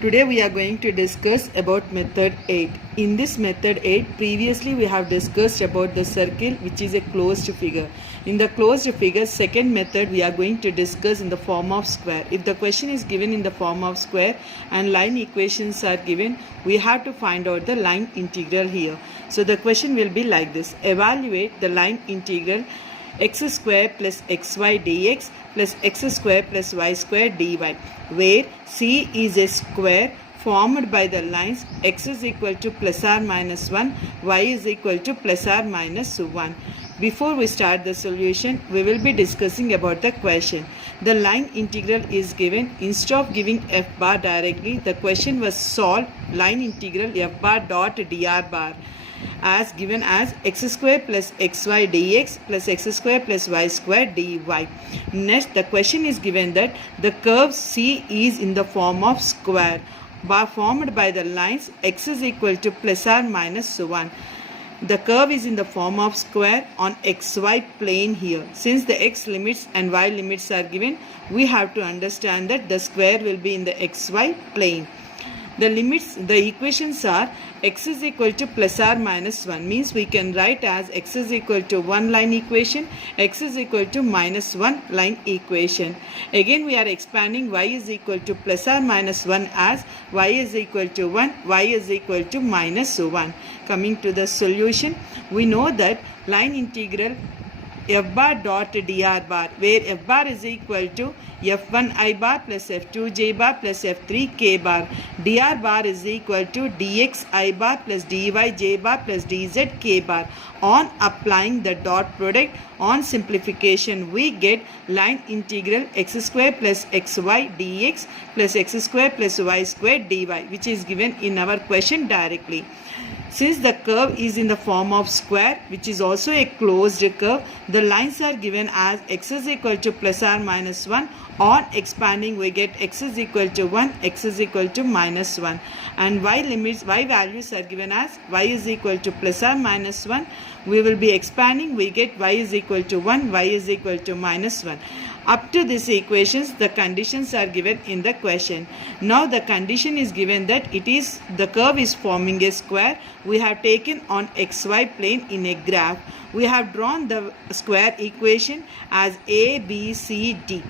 Today we are going to discuss about method 8. In this method 8, previously we have discussed about the circle, which is a closed figure. In the closed figure, second method we are going to discuss in the form of square. If the question is given in the form of square and line equations are given, we have to find out the line integral here. So the question will be like this. Evaluate the line integral x square plus xy dx plus x square plus y square dy, where C is a square formed by the lines x is equal to plus or minus 1, y is equal to plus or minus 1. Before we start the solution, we will be discussing about the question. The line integral is given. Instead of giving f bar directly, the question was solved line integral f bar dot dr bar as given as x square plus xy dx plus x square plus y square dy. Next, the question is given that the curve C is in the form of square bar formed by the lines x is equal to plus or minus 1. The curve is in the form of square on xy plane here. Since the x limits and y limits are given, we have to understand that the square will be in the xy plane. The equations are x is equal to plus or minus 1, means we can write as x is equal to 1 line equation, x is equal to minus 1 line equation. Again we are expanding y is equal to plus or minus 1 as y is equal to 1, y is equal to minus 1. Coming to the solution, we know that line integral f bar dot dr bar, where f bar is equal to f1 I bar plus f2 j bar plus f3 k bar. Dr bar is equal to dx I bar plus dy j bar plus dz k bar. On applying the dot product, on simplification, we get line integral x square plus xy dx plus x square plus y square dy, which is given in our question directly. Since the curve is in the form of square, which is also a closed curve, the lines are given as x is equal to plus or minus 1. On expanding, we get x is equal to 1, x is equal to minus 1. And y values are given as y is equal to plus or minus 1. We will be expanding, we get y is equal to 1, y is equal to minus 1. Up to these equations, the conditions are given in the question. Now the condition is given that the curve is forming a square. We have taken on xy plane in a graph. We have drawn the square equation as a, b, c, d.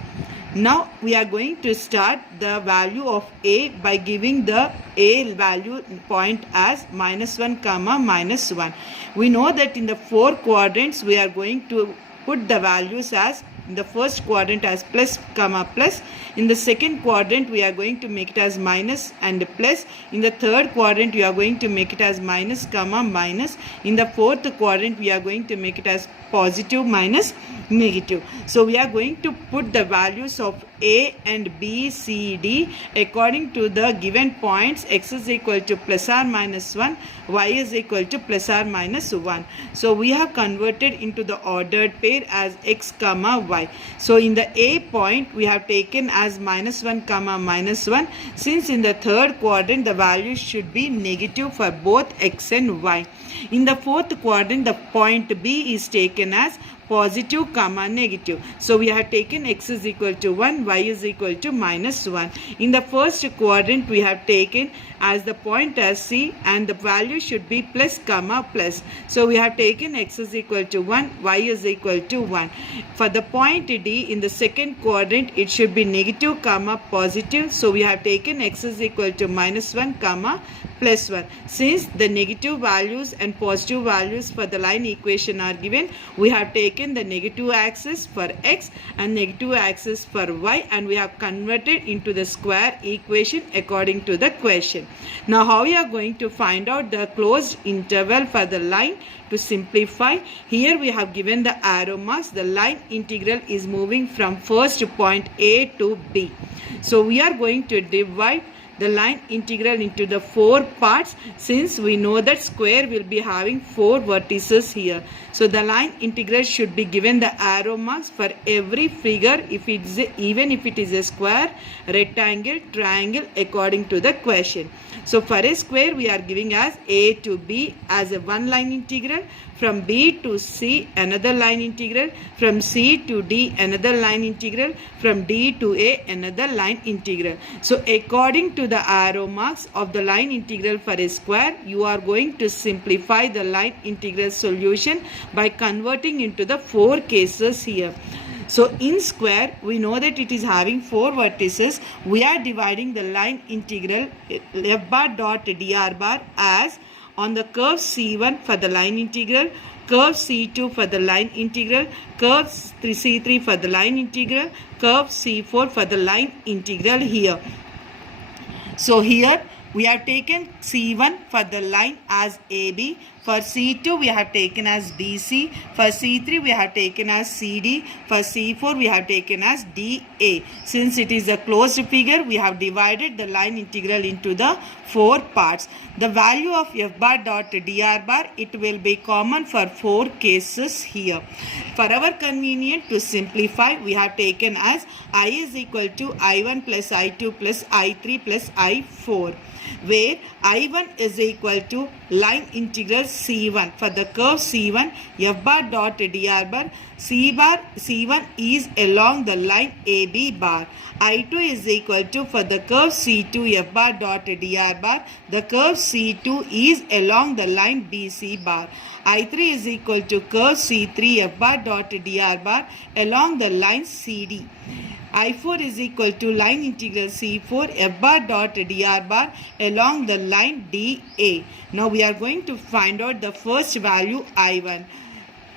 Now we are going to start the value of a by giving the a value point as minus 1 comma minus 1. We know that in the 4 quadrants we are going to put the values as in the first quadrant as plus comma plus. In the second quadrant we are going to make it as minus and plus. In the third quadrant we are going to make it as minus comma minus. In the fourth quadrant we are going to make it as positive minus negative. So we are going to put the values of a and b, c, d according to the given points. X is equal to plus or minus 1, y is equal to plus or minus 1. So we have converted into the ordered pair as x comma y. So in the a point we have taken as minus 1 comma minus 1. Since in the third quadrant the value should be negative for both x and y. In the fourth quadrant the point b is taken as positive comma negative. So we have taken x is equal to 1, y is equal to minus 1. In the first quadrant we have taken as the point as c and the value should be plus comma plus. So we have taken x is equal to 1, y is equal to 1. For the point d in the second quadrant it should be negative comma positive. So we have taken x is equal to minus 1 comma plus 1. Since the negative values and positive values for the line equation are given, we have taken the negative axis for x and negative axis for y, and we have converted into the square equation according to the question. Now how we are going to find out the closed interval for the line? To simplify, here we have given the arrow marks. The line integral is moving from first point A to B. So we are going to divide the line integral into the 4 parts, since we know that square will be having 4 vertices here. So the line integral should be given the arrow marks for every figure, even if it is a square, rectangle, triangle, according to the question. So for a square we are giving as a to b as a 1 line integral, from b to c another line integral, from c to d another line integral, from d to a another line integral. So according to the arrow marks of the line integral for a square, you are going to simplify the line integral solution by converting into the 4 cases here. So in square, we know that it is having 4 vertices. We are dividing the line integral f bar dot dr bar as on the curve C1 for the line integral, curve C2 for the line integral, curve C3 for the line integral, curve C4 for the line integral here. So here we have taken C1 for the line as AB, for C2 we have taken as BC, for C3 we have taken as CD, for C4 we have taken as DA. Since it is a closed figure, we have divided the line integral into the 4 parts. The value of f bar dot dr bar, it will be common for 4 cases here. For our convenience to simplify, we have taken as I is equal to I1 plus I2 plus I3 plus I4, where I1 is equal to line integral C1 for the curve C1 f bar dot dr bar. C1 is along the line AB bar. I2 is equal to for the curve C2 f bar dot dr bar. The curve C2 is along the line BC bar. I3 is equal to curve C3 f bar dot dr bar along the line CD. I4 is equal to line integral C4 f bar dot dr bar along the line DA. Now we are going to find out the first value I1.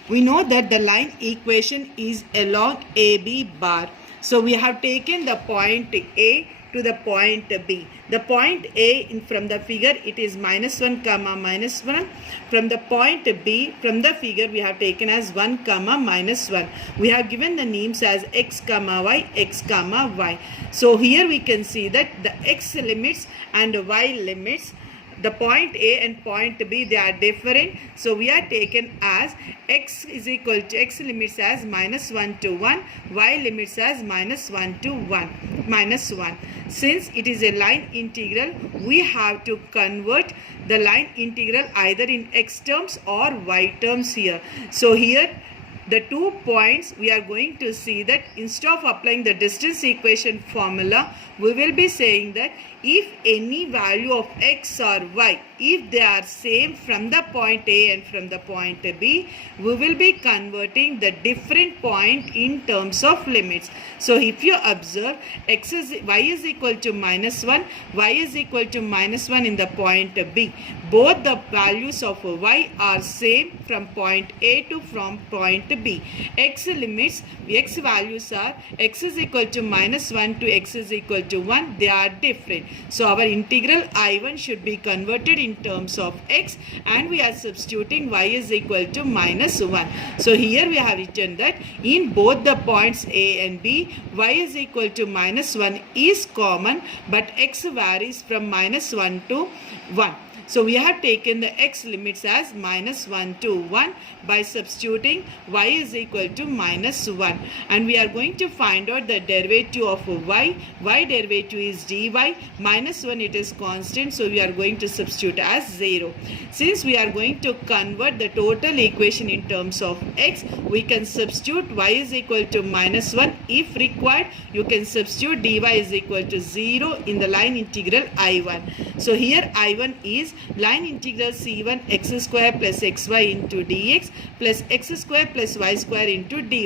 We know that the line equation is along AB bar. So we have taken the point A to the point B. The point A from the figure, it is -1 comma -1. From the point B from the figure, we have taken as 1 comma -1. We have given the names as x comma y, x comma y. So here we can see that the x limits and y limits, the point A and point B, they are different. So we are taken as x is equal to x limits as -1 to 1, y limits as -1 to 1. Since it is a line integral, we have to convert the line integral either in x terms or y terms here. So here the 2 points, we are going to see that instead of applying the distance equation formula, we will be saying that if any value of x or y, if they are same from the point A and from the point B, we will be converting the different point in terms of limits. So if you observe, y is equal to -1, y is equal to -1 in the point B. Both the values of y are same from point A to from point B. X limits, x values are x is equal to -1 to x is equal to 1. They are different. So our integral I1 should be converted in terms of x, and we are substituting y is equal to -1. So here we have written that in both the points A and B, y is equal to -1 is common, but x varies from -1 to 1. So we have taken the x limits as -1 to 1 by substituting y is equal to -1. And we are going to find out the derivative of y. Y derivative is dy. -1 it is constant. So we are going to substitute as 0. Since we are going to convert the total equation in terms of x, we can substitute y is equal to -1. If required, you can substitute dy is equal to 0 in the line integral I1. So here I1 is line integral C1 x square plus xy into dx plus x square plus y square into dy.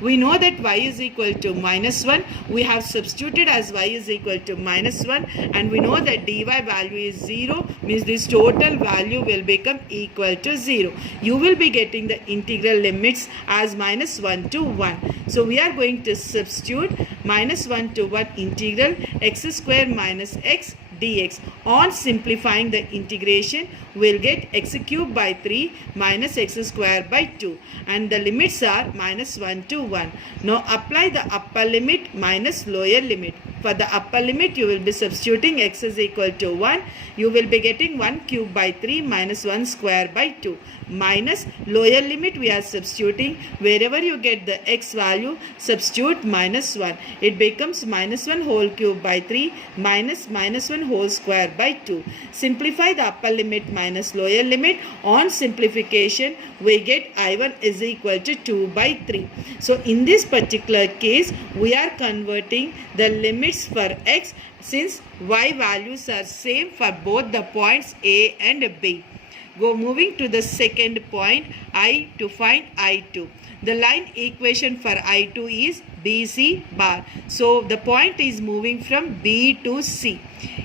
We know that y is equal to -1. We have substituted as y is equal to -1, and we know that dy value is 0, means this total value will become equal to 0. You will be getting the integral limits as -1 to 1. So we are going to substitute -1 to 1 integral x square minus x dx. On simplifying the integration, we'll get x cube by 3 minus x square by 2, and the limits are -1 to 1. Now apply the upper limit minus lower limit. For the upper limit, you will be substituting x is equal to 1. You will be getting 1 cube by 3 minus 1 square by 2. Minus lower limit, we are substituting wherever you get the x value, substitute -1. It becomes -1 whole cube by 3 minus -1 whole square by 2. Simplify the upper limit minus lower limit. On simplification, we get I1 is equal to 2 by 3. So in this particular case, we are converting the limits limits for x since y values are same for both the points A and B. Moving to the second point, I, to find I2. The line equation for I2 is BC bar. So the point is moving from B to C.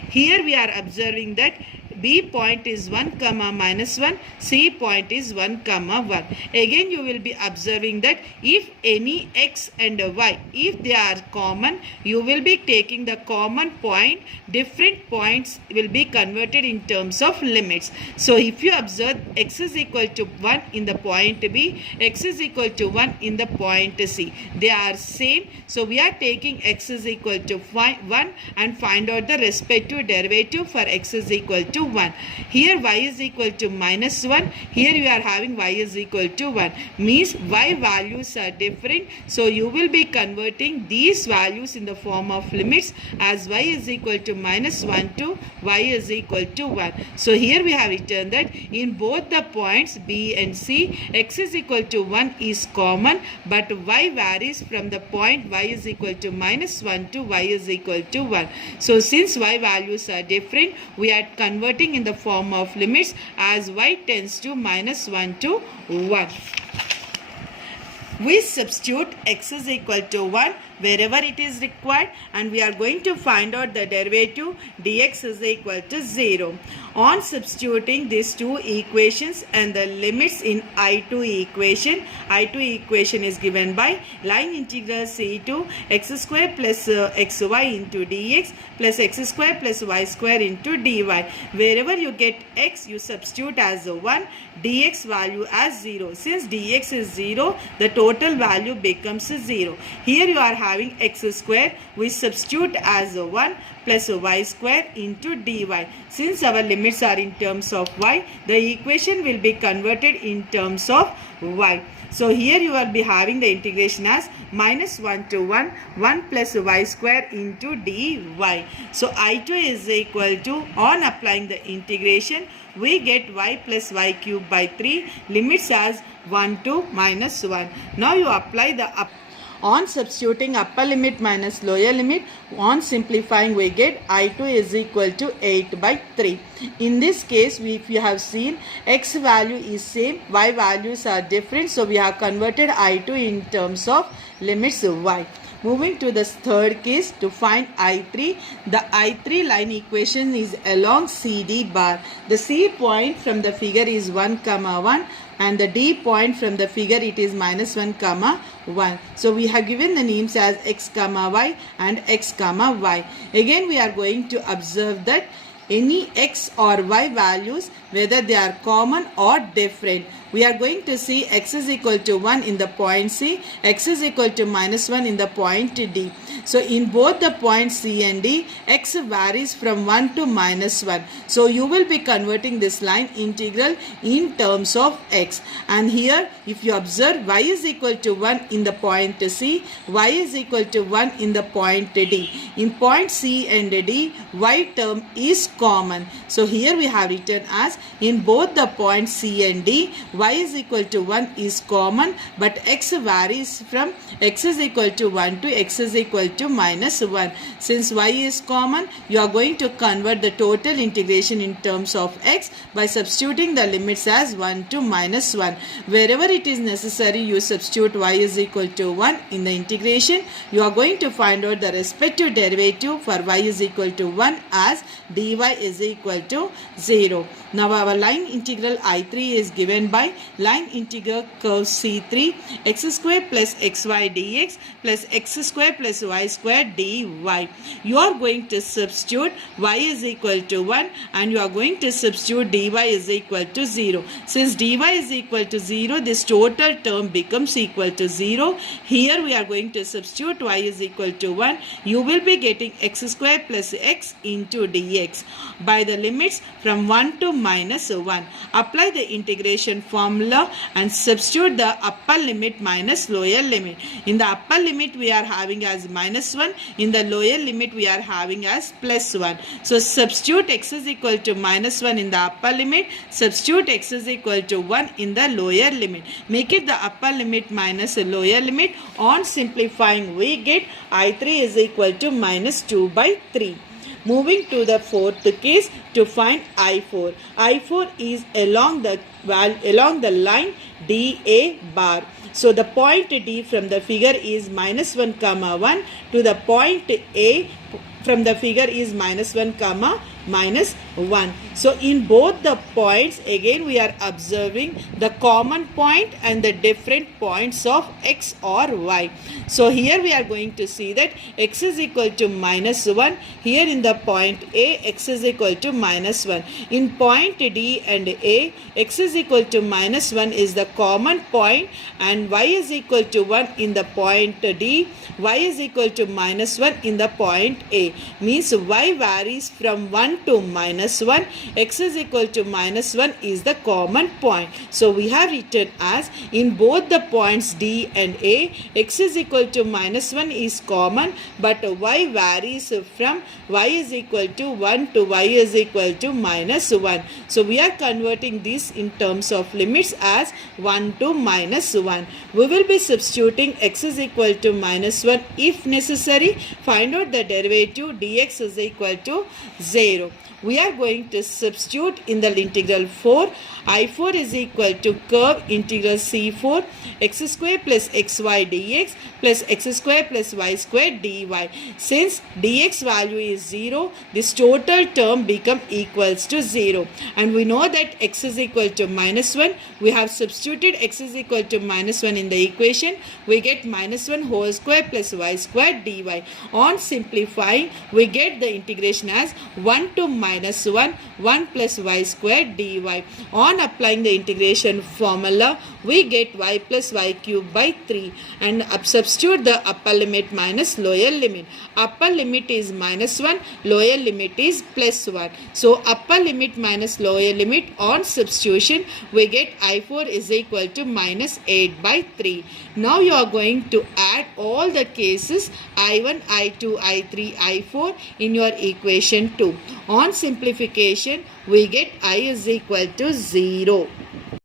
Here we are observing that B point is 1 comma minus 1, C point is 1 comma 1. Again you will be observing that if any x and y, if they are common, you will be taking the common point, different points will be converted in terms of limits. So if you observe x is equal to 1 in the point B, x is equal to 1 in the point C. They are same. So we are taking x is equal to 1 and find out the respective derivative for x is equal to 1. Here y is equal to minus 1. Here you are having y is equal to 1. Means y values are different. So you will be converting these values in the form of limits as y is equal to minus 1 to y is equal to 1. So here we have written that in both the points B and C, x is equal to 1 is common, but y varies from the point y is equal to minus 1 to y is equal to 1. So since y values are different, we are converting in the form of limits as y tends to minus 1 to 1. We substitute x is equal to 1 wherever it is required and we are going to find out the derivative dx is equal to 0. On substituting these two equations and the limits in I2 equation is given by line integral c to x square plus xy into dx plus x square plus y square into dy. Wherever you get x, you substitute as 1, dx value as 0. Since dx is 0, the total value becomes 0. Here you are having x square, we substitute as 1 plus y square into dy. Since our limits are in terms of y, the equation will be converted in terms of y. So here you will be having the integration as minus 1 to 1 plus y square into dy. So I2 is equal to, on applying the integration, we get y plus y cube by 3, limits as 1 to minus 1. Now you apply the on substituting upper limit minus lower limit, on simplifying we get I2 is equal to 8 by 3. In this case, if you have seen x value is same, y values are different. So we have converted I2 in terms of limits y. Moving to the third case, to find I3, the I3 line equation is along CD bar. The C point from the figure is 1 comma 1 and the D point from the figure it is minus 1 comma 1. So we have given the names as x comma y and x comma y. Again we are going to observe that any x or y values, whether they are common or different, we are going to see x is equal to 1 in the point C, x is equal to minus 1 in the point D. So in both the points C and D, x varies from 1 to minus 1. So you will be converting this line integral in terms of x. And here if you observe y is equal to 1 in the point C, y is equal to 1 in the point D. In point C and D, y term is common. So here we have written as in both the points C and D, y is equal to 1 is common, but x varies from x is equal to 1 to x is equal to minus 1. Since y is common, you are going to convert the total integration in terms of x by substituting the limits as 1 to minus 1. Wherever it is necessary, you substitute y is equal to 1 in the integration. You are going to find out the respective derivative for y is equal to 1 as dy is equal to 0. Now our line integral I3 is given by line integral curve C3, x square plus xy dx plus x square plus y square dy. You are going to substitute y is equal to 1 and you are going to substitute dy is equal to 0. Since dy is equal to 0, this total term becomes equal to 0. Here we are going to substitute y is equal to 1. You will be getting x square plus x into dx by the limits from 1 to minus 1. Apply the integration form formula and substitute the upper limit minus lower limit. In the upper limit we are having as minus 1. In the lower limit we are having as plus 1. So substitute x is equal to minus 1 in the upper limit. Substitute x is equal to 1 in the lower limit. Make it the upper limit minus the lower limit. On simplifying we get I3 is equal to minus 2 by 3. Moving to the fourth case to find I4. I4 is along the line DA bar. So the point D from the figure is minus 1 comma 1 to the point A from the figure is minus 1 comma minus 1. So in both the points again we are observing the common point and the different points of x or y. So here we are going to see that x is equal to minus 1. Here in the point A x is equal to minus 1. In point D and A x is equal to minus 1 is the common point and y is equal to 1 in the point D. Y is equal to minus 1 in the point A. Means y varies from 1 to minus 1. X is equal to minus 1 is the common point. So we have written as in both the points D and A, x is equal to minus 1 is common, but y varies from y is equal to 1 to y is equal to minus 1. So we are converting this in terms of limits as 1 to minus 1. We will be substituting x is equal to minus 1 if necessary. Find out the derivative dx is equal to 0. We are going to substitute in the integral 4. I4 is equal to curve integral C4 x square plus xy dx plus x square plus y square dy. Since dx value is 0, this total term become equals to 0. And we know that x is equal to minus 1. We have substituted x is equal to minus 1 in the equation. We get minus 1 whole square plus y square dy. On simplifying, we get the integration as 1 to minus 1, 1 plus y square dy. On applying the integration formula, we get y plus y cube by 3 and substitute the upper limit minus lower limit. Upper limit is minus 1, lower limit is plus 1. So upper limit minus lower limit, on substitution we get I4 is equal to minus 8 by 3. Now you are going to add all the cases I1, I2, I3, I4 in your equation 2. On simplification we get I is equal to 0.